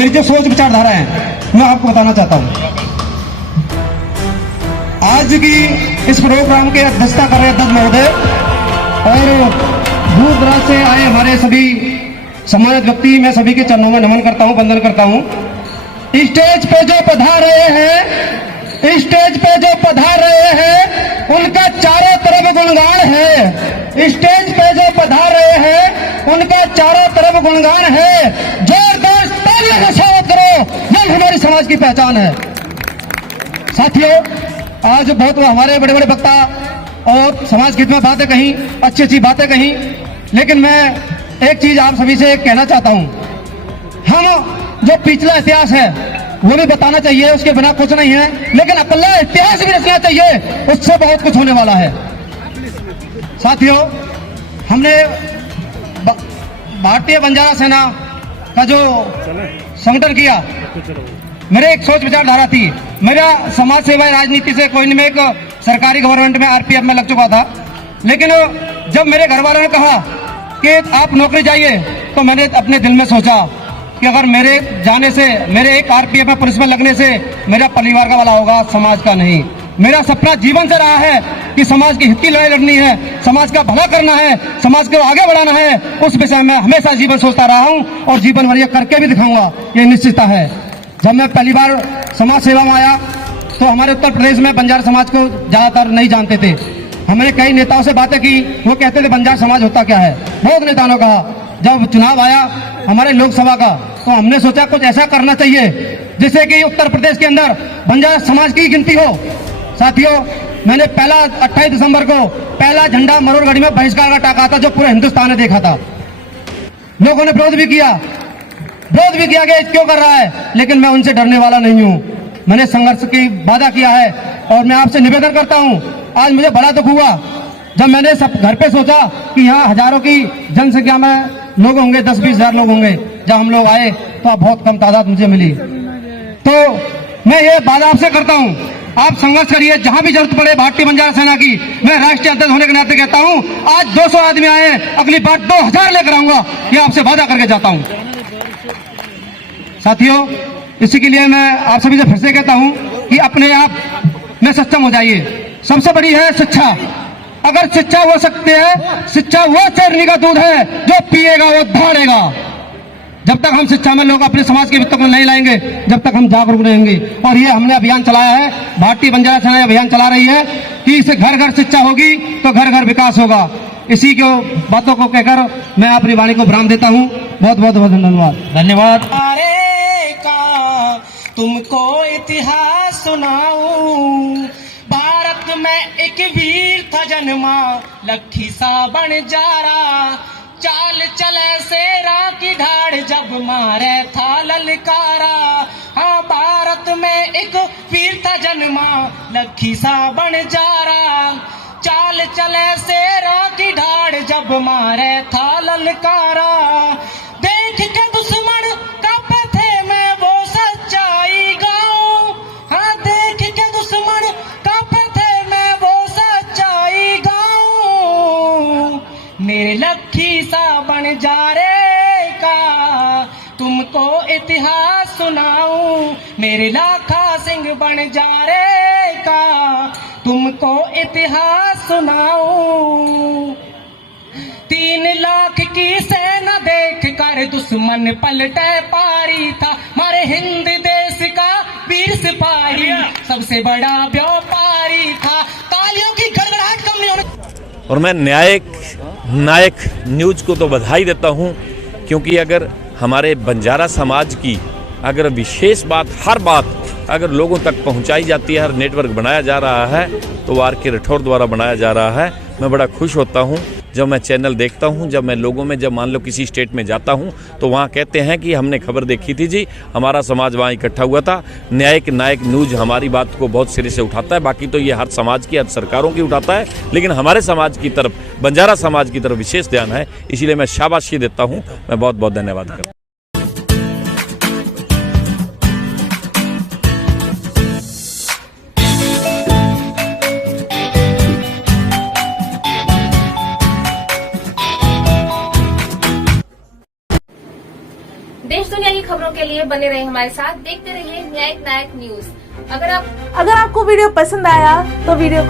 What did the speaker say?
मेरी जो सोच विचारधारा है मैं आपको बताना चाहता हूँ। आज की इस प्रोग्राम के अध्यक्षता कर रहे अध्यक्ष महोदय और दूर दराज से आए हमारे सभी सम्मानित व्यक्ति, मैं सभी के चरणों में नमन करता हूँ, वंदन करता हूँ। स्टेज पे जो पधार रहे हैं, स्टेज पे जो पधार रहे हैं उनका चारों तरफ गुणगान है। स्टेज पे जो पधार रहे हैं उनका चारों तरफ गुणगान है। जोरदार तालियों से स्वागत करो, यह हमारी समाज की पहचान है। साथियों, आज बहुत हमारे बड़े बड़े वक्ता और समाज के हित में बातें कहीं, अच्छी अच्छी बातें कहीं, लेकिन मैं एक चीज आप सभी से कहना चाहता हूं। हम जो पिछला इतिहास है वो भी बताना चाहिए, उसके बिना कुछ नहीं है, लेकिन अगला इतिहास भी रचना चाहिए, उससे बहुत कुछ होने वाला है। साथियों, हमने भारतीय बंजारा सेना का जो संगठन किया, मेरे एक सोच विचारधारा थी। मेरा समाज सेवा राजनीति से कोई नहीं, मैं एक सरकारी गवर्नमेंट में आरपीएफ में लग चुका था, लेकिन जब मेरे घर वालों ने कहा कि आप नौकरी जाइए, तो मैंने अपने दिल में सोचा कि अगर मेरे जाने से, मेरे एक आरपीएफ में पुलिस में लगने से मेरा परिवार का भला होगा, समाज का नहीं। मेरा सपना जीवन से रहा है कि समाज की हित की लड़ाई लड़नी है, समाज का भला करना है, समाज को आगे बढ़ाना है। उस विषय में हमेशा जीवन सोचता रहा हूं और जीवन भर ये करके भी दिखाऊंगा, ये निश्चितता है। जब मैं पहली बार समाज सेवा में आया तो हमारे उत्तर प्रदेश में बंजारा समाज को ज्यादातर नहीं जानते थे। हमने कई नेताओं से बातें की, वो कहते थे बंजारा समाज होता क्या है। बहुत नेताओं ने कहा। जब चुनाव आया हमारे लोकसभा का, तो हमने सोचा कुछ ऐसा करना चाहिए जिससे कि उत्तर प्रदेश के अंदर बंजारा समाज की गिनती हो। साथियों, मैंने 28 दिसंबर को पहला झंडा मरोड़गढ़ी में बहिष्कार का टाका था, जो पूरे हिंदुस्तान ने देखा था। लोगों ने विरोध भी किया कि क्यों कर रहा है, लेकिन मैं उनसे डरने वाला नहीं हूं। मैंने संघर्ष की वादा किया है और मैं आपसे निवेदन करता हूं। आज मुझे बड़ा दुख हुआ जब मैंने सब घर पे सोचा कि यहाँ हजारों की जनसंख्या में लोग होंगे, 10-20 हजार लोग होंगे। जब हम लोग आए तो बहुत कम तादाद मुझे मिली। तो मैं ये वादा आपसे करता हूं, आप संघर्ष करिए, जहां भी जरूरत पड़े। भारतीय बंजारा सेना की मैं राष्ट्रीय अध्यक्ष होने के नाते कहता हूं, आज 200 आदमी आए, अगली बार 2000 लेकर आऊंगा, ये आपसे वादा करके जाता हूं। साथियों, इसी के लिए मैं आप सभी से फिर से कहता हूं कि अपने आप में सक्षम हो जाइए। सबसे बड़ी है शिक्षा। अगर शिक्षा हो सकती है, शिक्षा वो चरनी का दूध है, जो पिएगा वो दौड़ेगा। जब तक हम शिक्षा में लोग अपने समाज के वित्त को नहीं लाएंगे, जब तक हम जागरूक रहेंगे। और ये हमने अभियान चलाया है, भारतीय बंजारा सेना अभियान चला रही है कि इसे घर घर शिक्षा होगी तो घर घर विकास होगा। इसी को बातों को कहकर मैं अपनी वाणी को विराम देता हूँ। बहुत बहुत धन्यवाद। तुमको इतिहास सुनाऊं, भारत में एक वीर था जन्मा, लट्ठी सा बंजारा। चाल चले शेरा की ढाड़, जब मारे था ललकारा। हाँ, भारत में एक वीर था जन्मा, लट्ठी सा बंजारा। चाल चले शेरा की ढाड़, जब मारे था ललकारा। देख के दुश्मन कांपे थे, मैं वो सच्चाई गाऊं। हाँ, देख के दुश्मन कांपे थे, मैं वो सच्चाई गाऊं। मेरे लट्ठी सा बंजारे का तुमको इतिहास सुनाऊं। मेरे लाखा सिंह बंजारे का तुमको इतिहास सुनाऊं। 3 लाख की सेना देख कर दुश्मन पलटे पारी था, हमारे हिंद देश का वीर सिपाही सबसे बड़ा व्यापारी था। तालियों की गड़गड़ाहट कम नहीं होने। और मैं नायक न्यूज को तो बधाई देता हूं, क्योंकि अगर हमारे बंजारा समाज की अगर विशेष बात, हर बात अगर लोगों तक पहुंचाई जाती है, हर नेटवर्क बनाया जा रहा है, तो वो आर.के. राठौर द्वारा बनाया जा रहा है। मैं बड़ा खुश होता हूं जब मैं चैनल देखता हूं, जब मैं लोगों में, जब मान लो किसी स्टेट में जाता हूं तो वहां कहते हैं कि हमने खबर देखी थी जी, हमारा समाज वहां इकट्ठा हुआ था। नायक न्यूज हमारी बात को बहुत सिरे से उठाता है। बाकी तो ये हर समाज की, हर सरकारों की उठाता है, लेकिन हमारे समाज की तरफ, बंजारा समाज की तरफ विशेष ध्यान है। इसीलिए मैं शाबाशी देता हूँ। मैं बहुत बहुत धन्यवाद करता हूँ। देश दुनिया की खबरों के लिए बने रहे हमारे साथ, देखते रहिए न्यायिक नायक न्यूज। अगर आपको वीडियो पसंद आया तो वीडियो